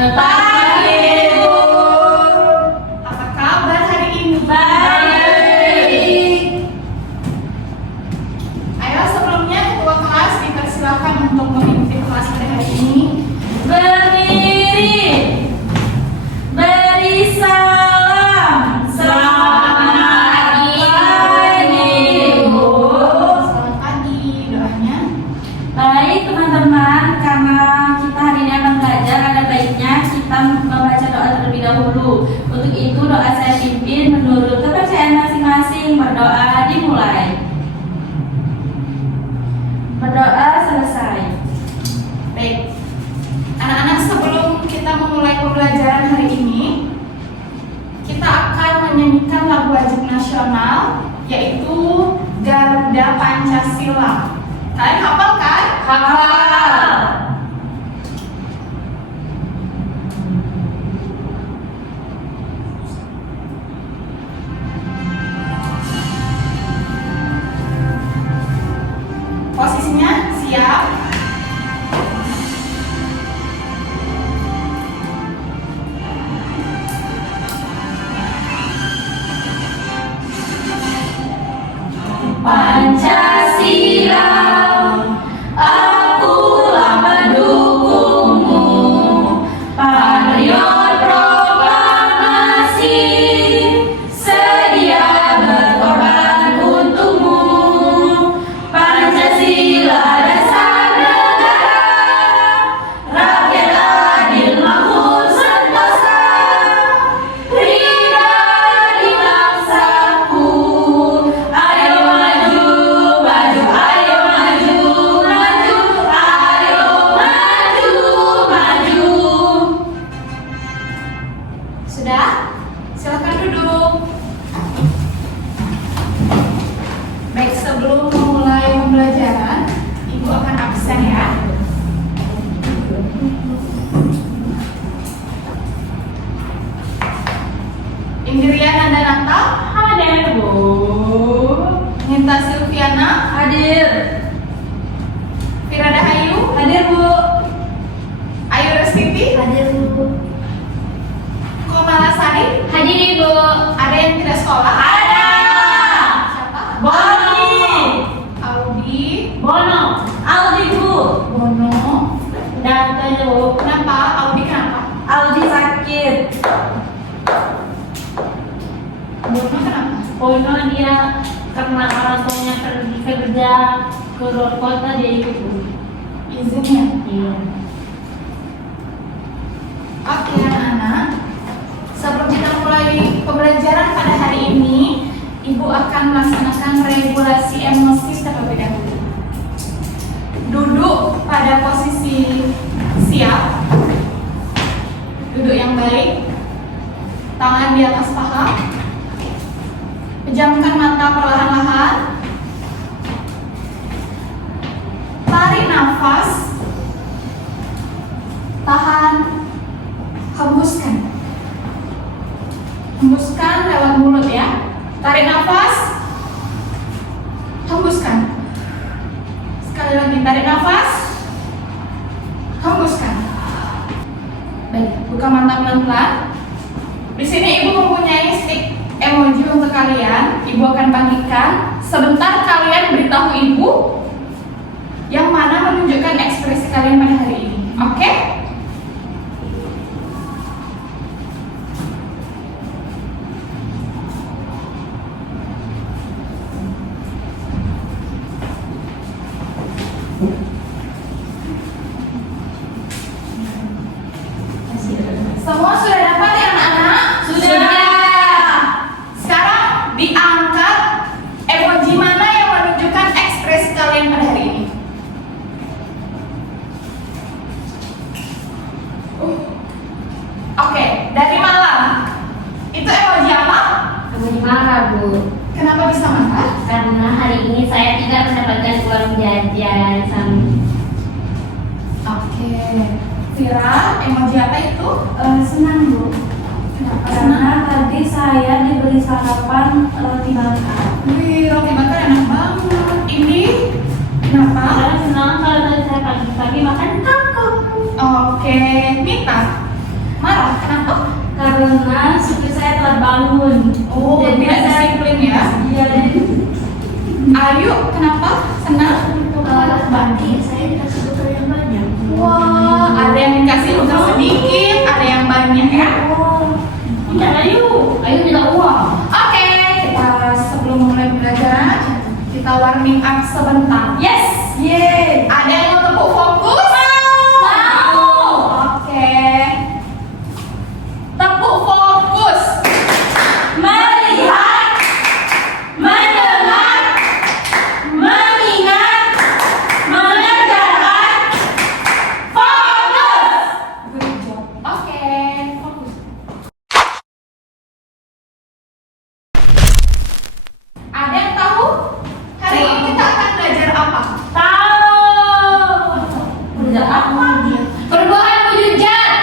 Pagi, Ibu. Apa kabar hari ini? Baik. Ayo sebelumnya ketua kelas dipersilakan untuk memimpin kelas pada hari ini. Berdiri. Beri salam. Selamat pagi, Ibu. Selamat pagi, doanya. Baik teman-teman, karena kita hari ini akan belajar, ada baiknya kita membaca doa terlebih dahulu. Untuk itu doa saya pimpin menurut kepercayaan masing-masing. Berdoa dimulai. Berdoa selesai. Baik, anak-anak, sebelum kita memulai pembelajaran hari ini, kita akan menyanyikan lagu wajib nasional, yaitu Garuda Pancasila. Kalian hafal kan? Hafal. Posisinya siap. Pancasila, akulah pendukungmu. Patriot proklamasi, sedia berkorban untukmu. Pancasila dasar negara, rakyat adil makmur sentosa. Pribadi bangsaku, ayo maju, maju, ayo maju, maju, ayo maju, maju. Sudah? Silakan duduk. Baik, sebelum memulai pembelajaran, Ibu akan absen ya. Indrian Andanata, Hadir, Bu. Ninta Silviana, Hadir. Firada Hayu, Hadir, Bu. Ayu Restiti, Hadir, Bu. Komala Sari. Hadir, Ibu. Ada yang tidak sekolah? Ada. Siapa? Boni. Audi, Bono. Aldi, Bu. Bono. Datang, Bu. Kenapa? Audi kenapa? Aldi sakit. Bono kenapa? Bono dia karena orang tuanya pergi kerja ke luar kota, dia ikut, Bu. Izinnya. Iya. Oke anak-anak, sebelum kita mulai pembelajaran pada hari ini, Ibu akan melaksanakan regulasi emosi terlebih dahulu. Duduk pada posisi siap, duduk yang baik, tangan di atas paha, pejamkan mata perlahan-lahan, tarik nafas, tahan, hembuskan. Hembuskan lewat mulut ya. Tarik nafas, hembuskan. Sekali lagi, tarik nafas, hembuskan. Baik, buka mata pelan-pelan. Di sini Ibu mempunyai stick emoji untuk kalian. Ibu akan bagikan. Sebentar kalian beritahu Ibu yang mana menunjukkan ekspresi kalian pada hari ini. Oke? Semua sudah dapat ya anak-anak? Sekarang diangkat emoji mana yang menunjukkan ekspresi kalian pada hari ini? Oke, dari Malang. Itu emoji apa? Emoji marah, Bu. Kenapa bisa marah? Karena hari ini saya tidak mendapatkan uang jajan Oke. Vira, emoji apa itu? Senang, Bu. Kenapa Karena senang? tadi saya diberi sarapan roti bakar. Wih, roti bakar enak banget. Ini kenapa? Saya senang kalau tadi saya pagi-pagi makan kangkung. Oke, Mita. karena supir saya telat bangun. Oh, Jadi tidak saya disiplin ya. Iya, jadi Ayu, kenapa? Senang? Bagi saya dikasih bekal yang banyak. Wah, ada yang dikasih bekal sedikit, ada yang banyak ya. Tidak, ayo minta uang. Oke, kita sebelum mulai pembelajaran, kita warming up sebentar. yes, yeay. Ada yang mau tepuk fokus? Mau. Oke. Tepuk fokus. Melihat, mendengar, mengingat, mengerjakan, fokus. Good job. Oke, fokus. Ada yang tahu? Hari ini kita akan belajar apa? Tahu. Udah apa dia? Perubahan wujud zat.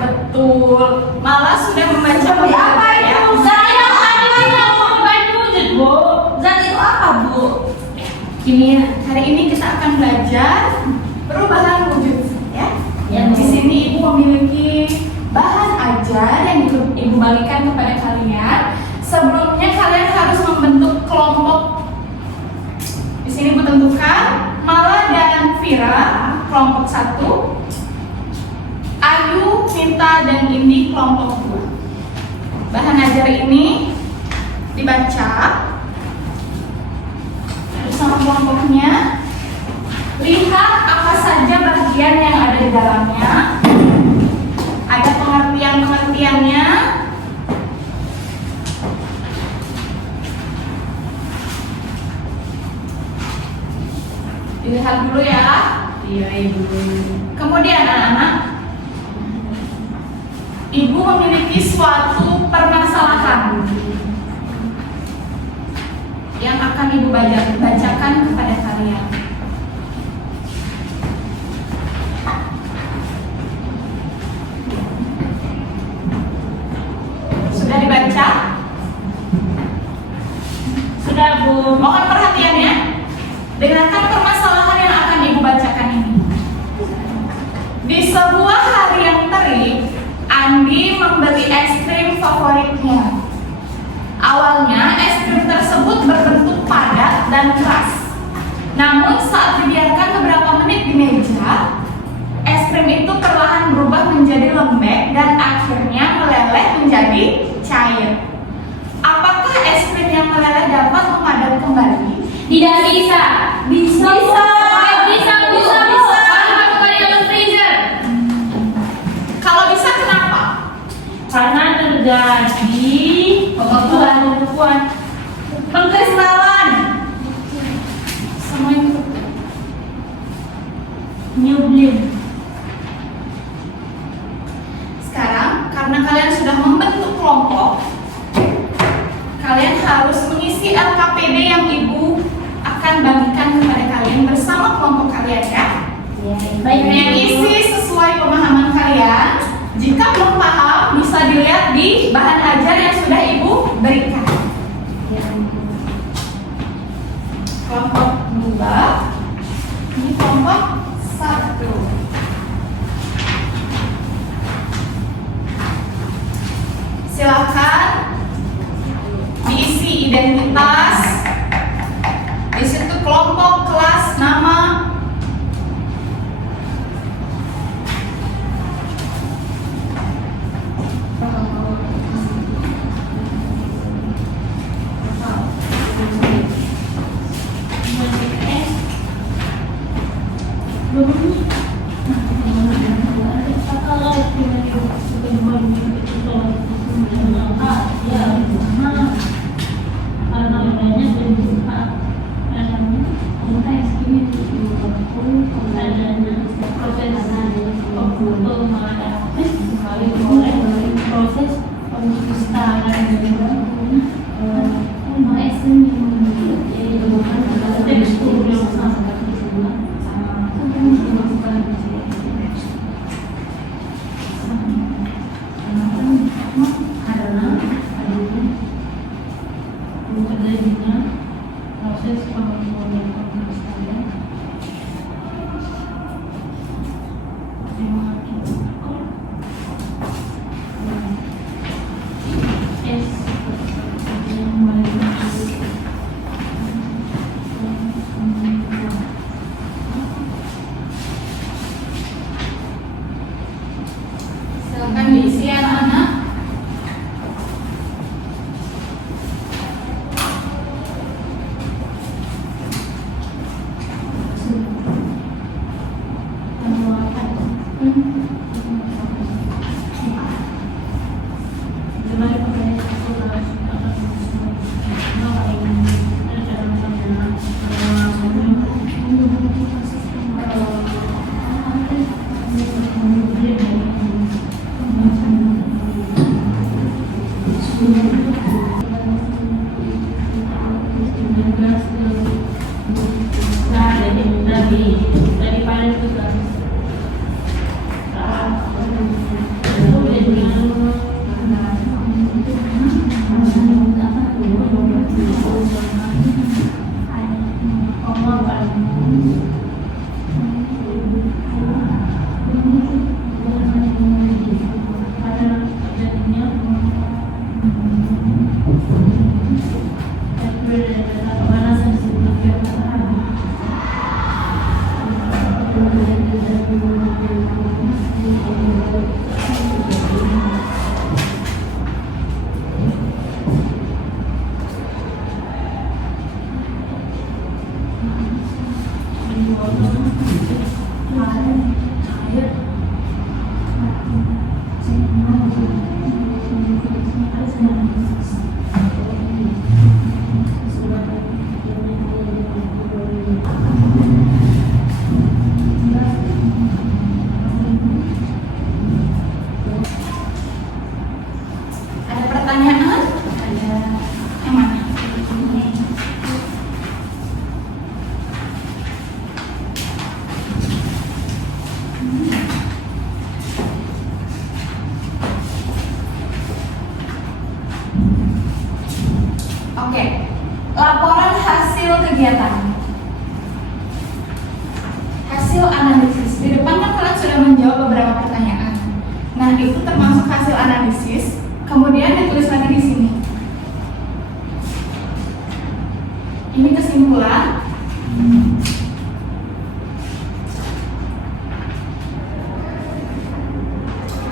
Betul. Malah sudah membaca Seperti apa ya. itu? Saya tadi mau perubahan wujud, Bu. Zat itu apa, Bu? Kimia. Hari ini kita akan belajar perubahan wujud ya. Ya, Di sini Ibu memiliki bahan ajar yang Ibu bagikan kepada kalian. Sebelumnya kalian harus membentuk kelompok. Di sini Ibu tentukan Mala dan Vira kelompok 1, Ayu, Minta, dan Indi kelompok 2. Bahan ajar ini dibaca bersama kelompoknya. Lihat apa saja bagian yang ada di dalamnya. Ada pengertian-pengertiannya. Dilihat dulu ya. Iya, Ibu. Kemudian anak-anak, Ibu memiliki suatu permasalahan yang akan Ibu bacakan kepada kalian. Sudah dibaca? Sudah, Bu. Mohon perhatiannya. Dengarkan permasalahan yang akan Ibu bacakan ini. Di sebuah hari yang terik, Andi membeli es krim favoritnya. Awalnya es krim tersebut berbentuk padat dan keras. Namun saat dibiarkan beberapa menit di meja, es krim itu perlahan berubah menjadi lembek dan akhirnya meleleh menjadi cair. Apakah es krim yang meleleh dapat memadat kembali? Tidak bisa. Bisa. Bisa. Kalau masukkan di dalam freezer. Kalau bisa kenapa? Karena terjadi pembekuan, pengkristalan, Semuanya tutup. nyublim. Sekarang karena kalian sudah membentuk kelompok, kalian harus mengisi LKPD yang Ibu akan bagikan kepada kalian bersama kelompok kalian ya. Baik, Yang isi sesuai pemahaman kalian. Jika belum paham, bisa dilihat di bahan ajar yang sudah Ibu berikan. Kelompok 2, ini kelompok 1. Silakan diisi identitas. Di situ kelompok, kelas, nama. Ada pertanyaan? Ada. Yang mana? Oke, laporan hasil kegiatan. Hasil analisis. Di depan kan kalian sudah menjawab beberapa pertanyaan. Nah, itu termasuk hasil analisis. Kemudian ditulis lagi di sini. Ini kesimpulan.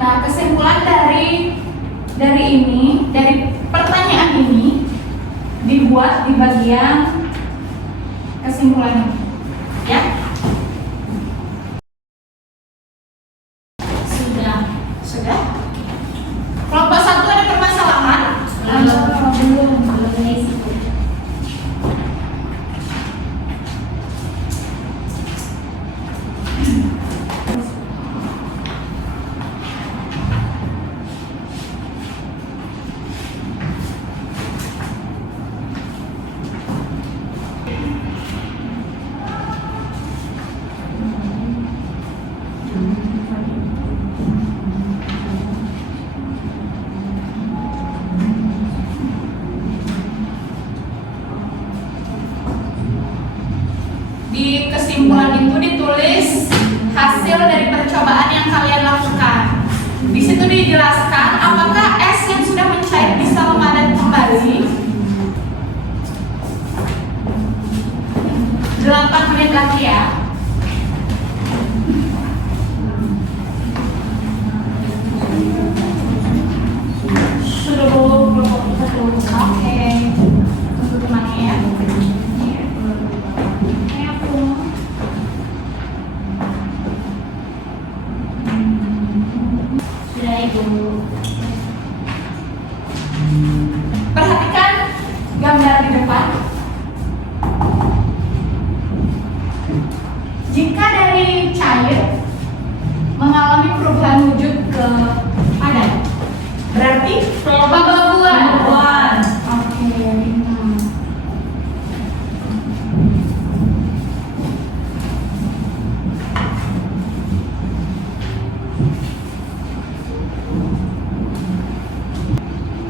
Nah, kesimpulan dari pertanyaan ini dibuat di bagian kesimpulan ini. Ya? Sudah? Kelompok 1 ada permasalahan? Belum isi. Di kesimpulan itu ditulis hasil dari percobaan yang kalian lakukan. Di situ dijelaskan apakah es yang sudah mencair bisa memadat kembali. 8 menit lagi ya. Oke. Tunggu temannya ya. Sudah Ibu. Perhatikan gambar di depan. Jika dari cair mengalami perubahan wujud ke padat, berarti pembabuan. Oke,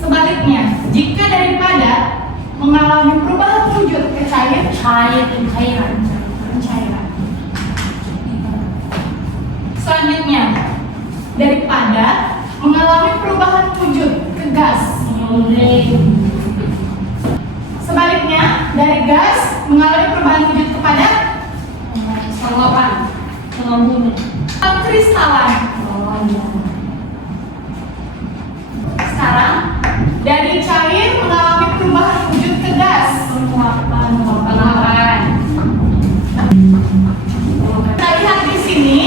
sebaliknya, jika dari padat mengalami perubahan wujud ke cair, Cairan. pencairan. Selanjutnya, dari padat mengalami perubahan wujud ke gas. Sebaliknya, dari gas mengalami perubahan wujud ke padat. Kristalan. Sekarang, dari cair mengalami perubahan wujud ke gas. Penguapan. Kita lihat di sini,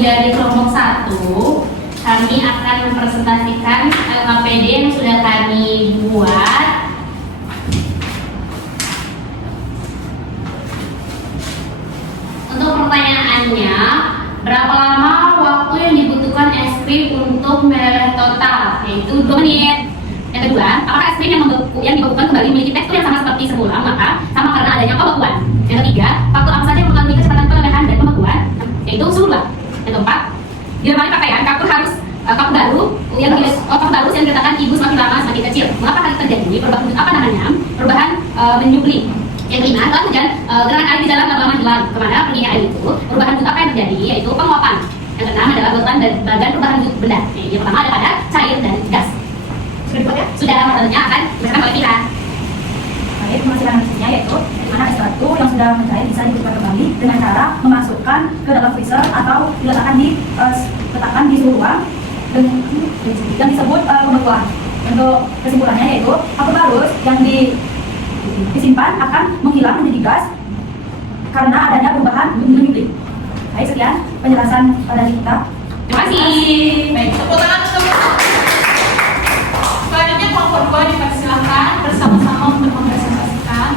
dari kelompok 1, kami akan mempresentasikan LKPD yang sudah kami buat. Untuk pertanyaannya, berapa lama waktu yang dibutuhkan es krim untuk meleleh total? Yaitu 2 menit. Yang kedua, apakah es krim yang dibekukan kembali memiliki tekstur yang sama seperti semula, maka sama karena adanya pembekuan? Yang ketiga, faktor apa saja yang mempengaruhi kecepatan pelelehan dan pembekuan? Yaitu suhu ruang. Yang keempat, di lemari pakaian kapur baru yang diletakkan ibu semakin lama semakin kecil. Mengapa hal itu terjadi? Perubahan menyublim. Yang kelima, setelah hujan, gerakan air di dalam lama hilang. Kemana perginya air itu? Perubahan bentuk apa yang terjadi? Yaitu penguapan. Yang keenam adalah bagian perubahan bentuk benda. Yang pertama ada pada cair dan gas. Sudah dibuat ya? Sudah, materialnya akan dilakukan oleh kita. Baik, pengasilan analisisnya yaitu di mana es batu yang sudah mencair bisa dibuka kembali dengan cara memasukkan ke dalam freezer atau diletakkan di suhu ruang yang disebut pembekuan. Untuk kesimpulannya yaitu kapur barus yang disimpan akan menghilang menjadi gas karena adanya perubahan menyublim. Baik, sekian penjelasan dari kita. Terima kasih. Baik, tepuk tangan untuk selanjutnya kelompok 2 dipersilakan bersama-sama untuk mempresentasikan.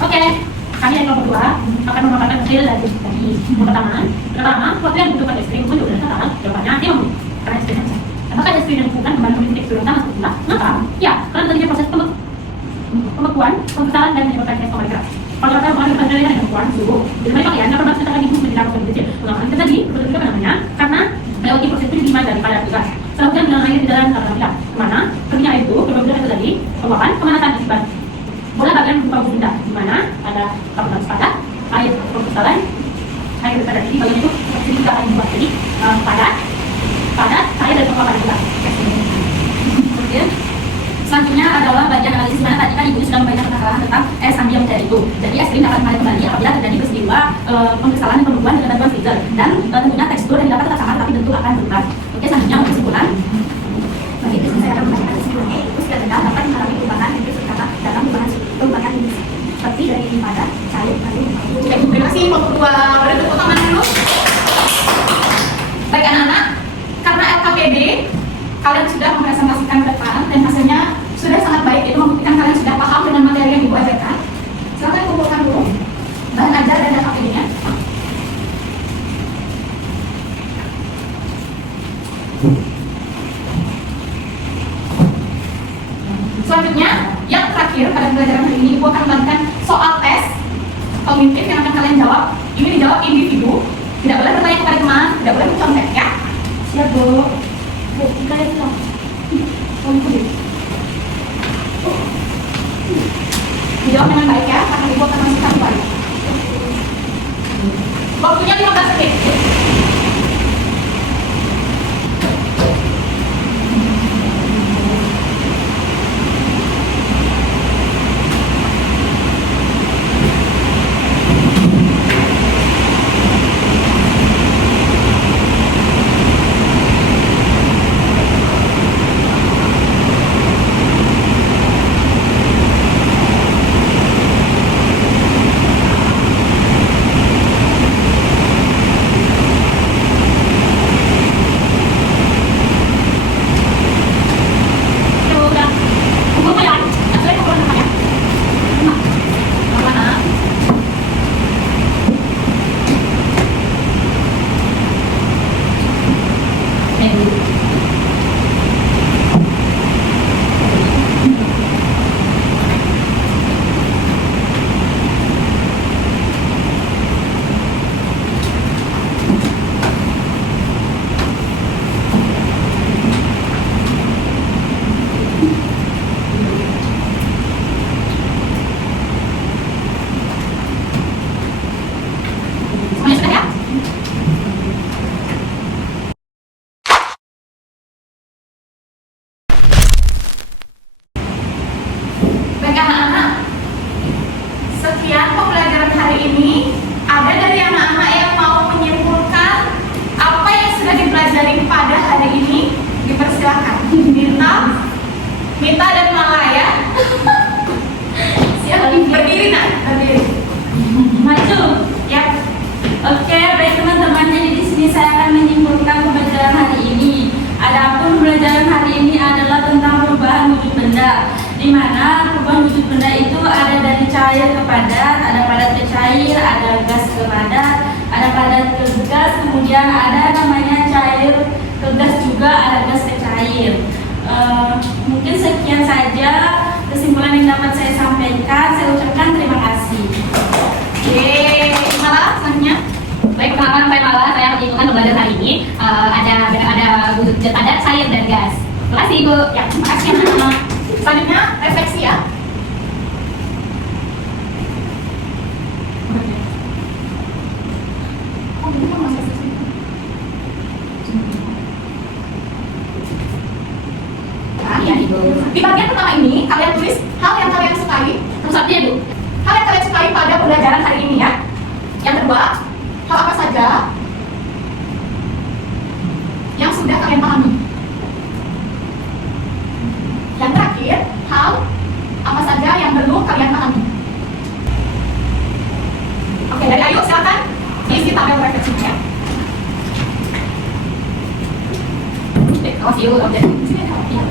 Oke, kami dari kelompok 2 akan memaparkan hasil dari tadi. Pertama, waktu yang dibutuhkan es krim untuk diletakkan jawabannya 5 menit karena es krimnya besar. Apakah es krim yang dibutuhkan kembali memiliki tekstur yang sama seperti semula? Mengapa? Ya, karena terjadi proses pembekuan, pembentalan dan menyebabkan es kembali keras. Kalau kita mengalami perbedaan dengan pembekuan suhu, di lemari pakaian kapur baru diletakkan ibu menjadi larut kecil. Mengapa ini terjadi? Betul juga namanya karena melewati proses itu lebih daripada tugas. Setelah hujan dengan air di dalam kapur bilang, kemana? Perginya air itu berbeda terjadi penguapan, pemanasan akibat bola bagian berupa benda, di mana ada kapur baru padat, air pembentalan, air berada di bagian itu seperti juga air buat jadi padat, air dan penguapan juga. Kemudian selanjutnya adalah bagian analisis mana tadi kan ibu sudah memberikan penjelasan tentang es ambil mencair itu. Jadi es krim dapat kembali apabila terjadi peristiwa pembekalan dan pembekuan dengan bantuan freezer dan tentunya tekstur yang dapat tetap sama tapi bentuk akan berubah. Oke, selanjutnya untuk kesimpulan. Bagi itu saya akan membacakan kesimpulannya itu sudah dapat mengalami perubahan yang terutama dalam perubahan ini seperti dari padat, cair, lalu. Terima kasih kelompok 2. Beri tepuk tangan dulu. Baik anak-anak, karena LKPD kalian sudah mempresentasikan ke depan dan hasilnya sudah sangat baik, itu membuktikan kalian sudah paham dengan materi yang ibu ajarkan. Silakan kumpulkan dulu bahan ajar dan LKPD-nya. Selanjutnya, yang terakhir pada pembelajaran hari ini, ibu akan membagikan soal tes kognitif yang akan kalian jawab. Ini dijawab individu, tidak boleh bertanya kepada teman, tidak boleh mencontek ya. Siap, Bu. Kalian bilang, dijawab dengan baik ya, karena ibu akan masih satu kali. Waktunya 15 menit. Ya, ada namanya cair ke gas juga, ada gas ke cair. Mungkin sekian saja kesimpulan yang dapat saya sampaikan. Saya ucapkan terima kasih. Oke, Mala, selanjutnya. Baik, perkenalkan saya Mala, saya perhitungan belajar hari ini. Ada cair dan gas. Terima kasih Ibu. Ya, terima kasih. Selanjutnya refleksi ya. Oh, ini kan masih refleksi. Iya Ibu. Di bagian pertama ini, kalian tulis hal yang kalian sukai. Terus apa ya Bu? Hal yang kalian sukai pada pembelajaran hari ini ya. Yang kedua, hal apa saja yang sudah kalian pahami. Yang terakhir, hal apa saja yang belum kalian pahami. Oke, dari Ayu silakan isi tabel refleksinya. Awas yuk, Sini ada. Iya,